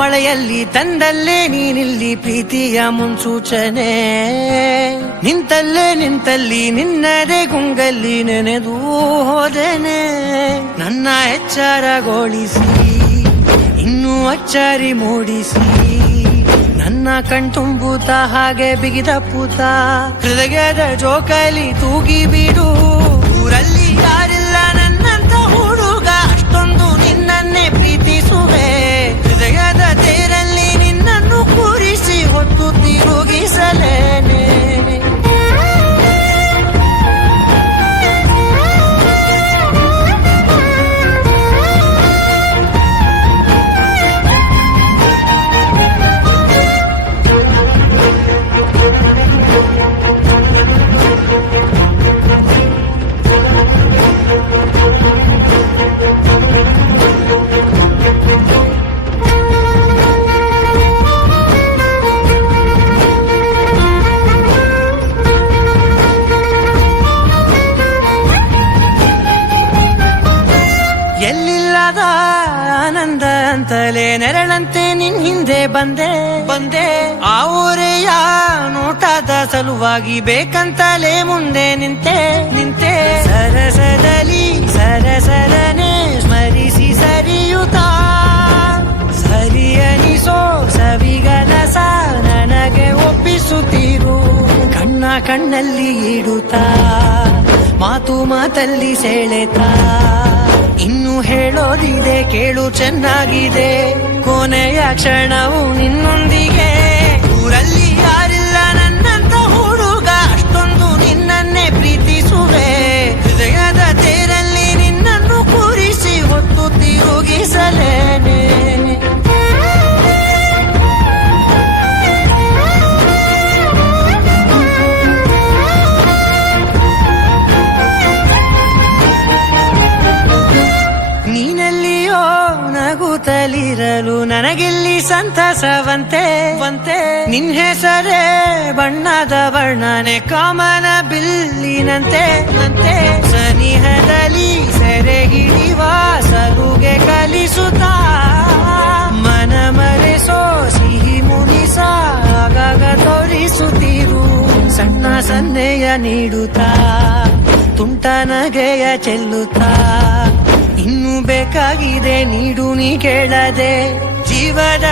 ಮಳೆಯಲ್ಲಿ ತಂದಲ್ಲೇ ನೀನಿಲ್ಲಿ ಪ್ರೀತಿಯ ಮುನ್ಸೂಚನೆ. ನಿಂತಲ್ಲಿ ನಿನ್ನದೇ ಗುಂಗಲ್ಲಿ ನೆನೆದು ಹೋದೆನೆ. ನನ್ನ ಎಚ್ಚರಗೊಳಿಸಿ ಇನ್ನೂ ಅಚ್ಚರಿ ಮೂಡಿಸಿ ನನ್ನ ಕಣ್ತುಂಬುತ್ತ ಹಾಗೆ ಬಿಗಿದ ಪೂತ. ಹೃದಯದ ಜೋಕಾಲಿ ತೂಗಿ ಬಿಡು, ಊರಲ್ಲಿ ಯಾರಿಲ್ಲ ನನ್ನಂತ ಹುಡುಗ, ಅಷ್ಟೊಂದು ನಿನ್ನನ್ನೇ ಪ್ರೀತಿಸುವೆ. ಹೃದಯದ ತೇರಲ್ಲಿ ನಿನ್ನನ್ನು ಕೂರಿಸಿ ಹೊತ್ತು ತಿರುಗಿಸಲೇನೆ. ಎಲ್ಲಿಲ್ಲದ ಆನಂದ ಅಂತಲೇ ನೆರಳಂತೆ ನಿನ್ ಹಿಂದೆ ಬಂದೆ. ಆ ಊರೆಯ ನೋಟದ ಸಲುವಾಗಿ ಬೇಕಂತಲೇ ಮುಂದೆ ನಿಂತೆ. ಸರಸರನೆ ಸ್ಮರಿಸಿ ಸರಿಯುತ್ತಾ ಸರಿಯನಿಸೋ ಸವಿಗನಸ ನನಗೆ ಒಪ್ಪಿಸುತ್ತೀರು. ಕಣ್ಣಲ್ಲಿ ಇಡುತ್ತಾ ಮಾತಲ್ಲಿ ಸೆಳೆತಾ ಇನ್ನು ಹೇಳೋದಿದೆ ಕೇಳು ಚೆನ್ನಾಗಿದೆ. ಕೊನೆಯ ಕ್ಷಣವು ನಿನ್ನೊಂದಿಗೆ, ಊರಲ್ಲಿ ಯಾರಿಲ್ಲ ನನ್ನಂತ ಹುಡುಗ, ಅಷ್ಟೊಂದು ನಿನ್ನನ್ನೇ ಪ್ರೀತಿಸುವೆ. ಹೃದಯದ ತೇರಲ್ಲಿ ನಿನ್ನನ್ನು ಕೂರಿಸಿ ಹೊತ್ತು ತಿರುಗಿಸಲೇನೆ. ನೀನೆಲ್ಲಿಯೋ ನಗುತ್ತಲಿರಲು ನನಗೆಲ್ಲಿ ಸಂತಸವಂತೆ. ನಿನ್ ಹೆಸರೇ ಬಣ್ಣದ ವರ್ಣನೆ ಕಾಮನ ಬಿಲ್ಲಿನಂತೆ. ಸನಿಹದಲ್ಲಿ ಸೆರೆ ಹಿಡಿವ ಸಲುಗೆ ಕಲಿಸುತ್ತಾ ಮನ ಮರೆಸೋ ಸಿಹಿ ಮುನಿಸ ಆಗಾಗ ತೋರಿಸುತ್ತೀರು. ಸಣ್ಣ ಸನ್ನೆಯ ನೀಡುತ್ತಾ ತುಂಟ ನಗೆಯ ಚೆಲ್ಲುತ್ತಾ ಇನ್ನು ಬೇಕಾಗಿದೆ ನೀಡು ನೀ ಕೇಳದೆ. ಜೀವದ